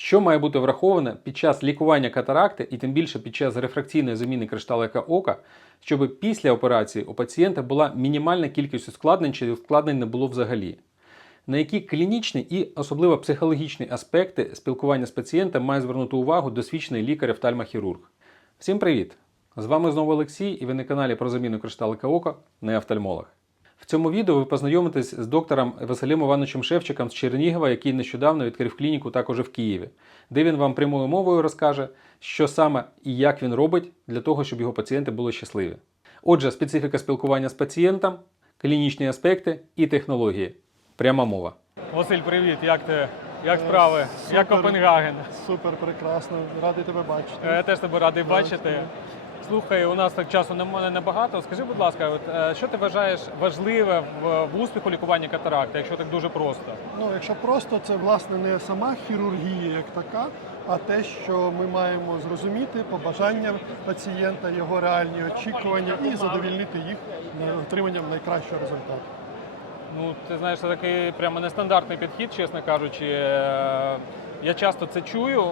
Що має бути враховано під час лікування катаракти і тим більше під час рефракційної заміни кришталика ока, щоб після операції у пацієнта була мінімальна кількість ускладнень чи ускладнень не було взагалі? На які клінічні і особливо психологічні аспекти спілкування з пацієнтом має звернути увагу досвідчений лікар-офтальмохірург? Всім привіт! З вами знову Олексій, і ви на каналі про заміну кришталика ока не офтальмолог. В цьому відео ви познайомитесь з доктором Василем Івановичем Шевчиком з Чернігова, який нещодавно відкрив клініку також в Києві, де він вам прямою мовою розкаже, що саме і як він робить для того, щоб його пацієнти були щасливі. Отже, специфіка спілкування з пацієнтом, клінічні аспекти і технології. Пряма мова. Василь, привіт, як ти? Як справи? Супер. Як Копенгаген? Супер, прекрасно. Радий тебе бачити. Е, Я теж тебе радий бачити. Слухай, у нас так часу нема- небагато. Скажи, будь ласка, от, е, що ти вважаєш важливе в, в успіху лікування катаракти, якщо так дуже просто? Ну, якщо просто, це власне не сама хірургія як така, а те, що ми маємо зрозуміти побажання пацієнта, його реальні очікування і задовільнити їх отриманням найкращого результату. Ну, ти знаєш, це такий прямо нестандартний підхід, чесно кажучи. Я часто це чую,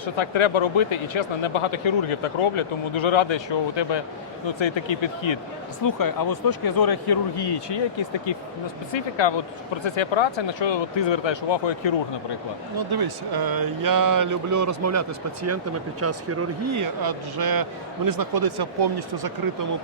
що так треба робити, і чесно, небагато хірургів так роблять, тому дуже радий, що у тебе ну, цей такий підхід. Слухай, а от з точки зору хірургії, чи є якісь такі ну, специфіка от, в процесі операції, на що ти звертаєш увагу як хірург, наприклад? Ну, дивись, е, я люблю розмовляти з пацієнтами під час хірургії, адже вони знаходяться в повністю закритому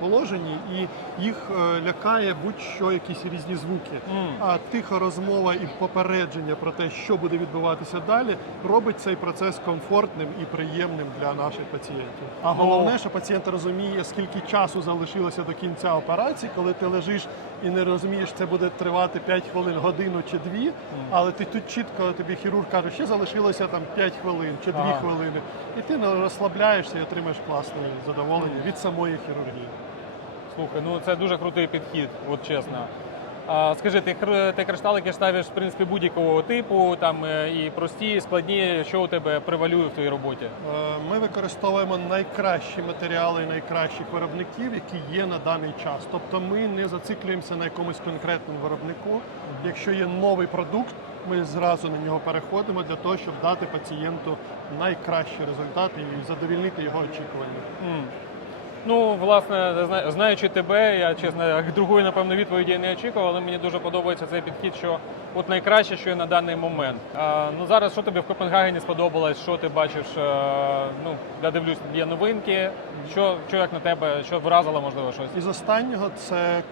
положенні, і їх е, лякає будь-що якісь різні звуки. М. А тиха розмова і попередження про те, що буде відбуватися далі, робить цей процес комфортним і приємним для наших пацієнтів. А головне, що пацієнт розуміє, скільки часу залишилося до кінця операції, коли ти лежиш і не розумієш, це буде тривати 5 хвилин, годину чи дві. Але ти тут чітко тобі хірург каже, ще залишилося там 5 хвилин чи 2 Ага. хвилини. І ти розслабляєшся і отримаєш класне задоволення від самої хірургії. Слухай, ну це дуже крутий підхід, от чесно. А, скажи, ти, ти кришталики ставиш в принципі будь-якого типу, там е, і прості, і складні, що у тебе превалює в твоїй роботі? Е, Ми використовуємо найкращі матеріали найкращих виробників, які є на даний час. Тобто ми не зациклюємося на якомусь конкретному виробнику. Якщо є новий продукт, ми зразу на нього переходимо для того, щоб дати пацієнту найкращі результати і задовільнити його очікування. Ну, власне, знаючи тебе, я чесно, другої, напевно, відповіді не очікував, але мені дуже подобається цей підхід, що от найкраще, що є на даний момент. А, ну зараз що тобі в Копенгагені сподобалось, що ти бачиш? е, ну, я дивлюсь, є новинки. Що, що як на тебе, що вразило, можливо, щось? Із останнього це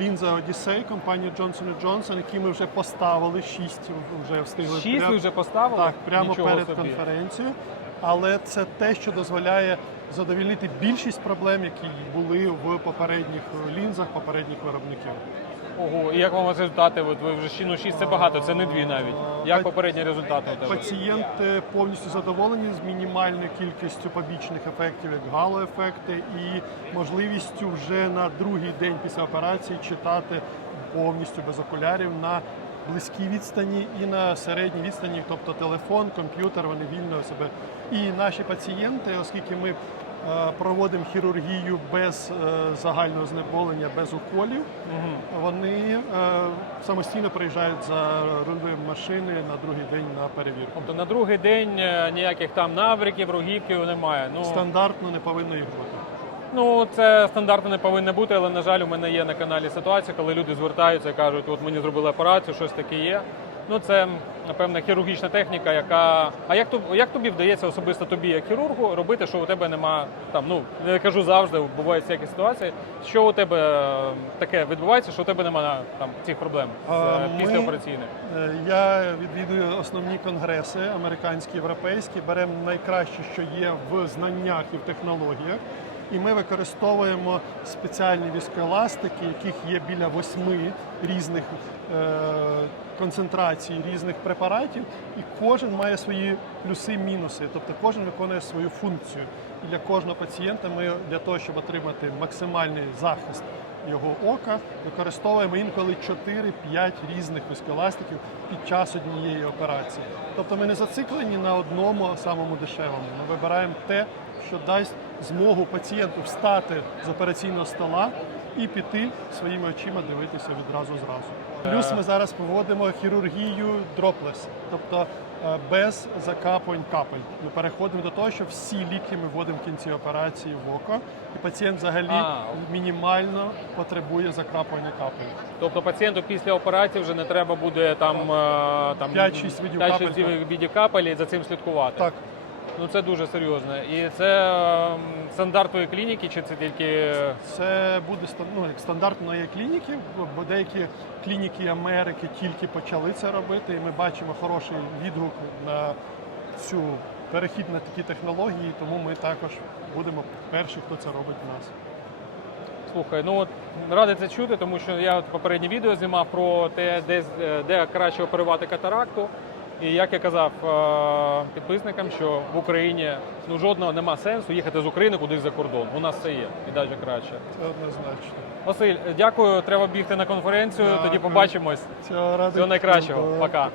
лінза Odyssey компанії Johnson Johnson, які ми вже поставили, шість вже встигли. Шість прям- вже поставили? Так, прямо Нічого перед собі. конференцією. Але це те, що дозволяє задовільнити більшість проблем, які були в попередніх лінзах, попередніх виробників. Ого, і як вам результати? От ви вже 6, ну 6 це багато, це не дві навіть. Як попередні результати у тебе? Пацієнти повністю задоволені з мінімальною кількістю побічних ефектів, як галоефекти, і можливістю вже на другий день після операції читати повністю без окулярів на близькій відстані і на середній відстані, тобто телефон, комп'ютер, вони вільно себе. І наші пацієнти, оскільки ми е, проводимо хірургію без е, загального знеболення, без уколів, Мгм. вони е, самостійно приїжджають за рулем машини на другий день на перевірку. Тобто на другий день ніяких там навріків, рогівків немає. Ну, Стандартно не повинно їх бути. Ну, це стандартно не повинно бути, але на жаль, у мене є на каналі ситуація, коли люди звертаються і кажуть, от мені зробили операцію, щось таке є. Ну, це напевно хірургічна техніка, яка. А як тобі, як тобі вдається особисто тобі, як хірургу, робити, що у тебе нема там, ну я кажу завжди, бувають всякі ситуації. Що у тебе е, таке відбувається, що у тебе немає там цих проблем з А, е, післяопераційних? Е, Я відвідую основні конгреси американські, європейські, беремо найкраще, що є в знаннях і в технологіях. І ми використовуємо спеціальні віскоеластики, яких є біля восьми різних е, концентрацій різних препаратів, і кожен має свої плюси-мінуси, тобто кожен виконує свою функцію. І для кожного пацієнта ми для того, щоб отримати максимальний захист його ока, використовуємо інколи 4-5 різних висколастиків під час однієї операції. Тобто ми не зациклені на одному самому дешевому. Ми вибираємо те, що дасть змогу пацієнту встати з операційного стола, і піти своїми очима дивитися відразу зразу. Плюс ми зараз проводимо хірургію дроплес, тобто е, без закапувань капель. Ми переходимо до того, що всі ліки ми вводимо в кінці операції в око, і пацієнт взагалі А. мінімально потребує закапування капель. Тобто пацієнту після операції вже не треба буде там, е, там 5-6 видів 5-6 капель, так. видів капель і за цим слідкувати. Так, Ну це дуже серйозно. І це е, стандарт твоєї клініки, чи це тільки Це буде стан- ну, як стандартної клініки, бо деякі клініки Америки тільки почали це робити, і ми бачимо хороший відгук на цю перехід на такі технології, тому ми також будемо перші, хто це робить у нас. Слухай, ну от радий це чути, тому що я от попереднє відео знімав про те, де, з- е, де краще оперувати катаракту. І як я казав е, підписникам, що в Україні ну жодного нема сенсу їхати з України кудись за кордон. У нас це є, і навіть краще. Це однозначно. Василь, дякую. Треба бігти на конференцію. Тоді побачимось. Всього, радий Всього найкращого. Пока.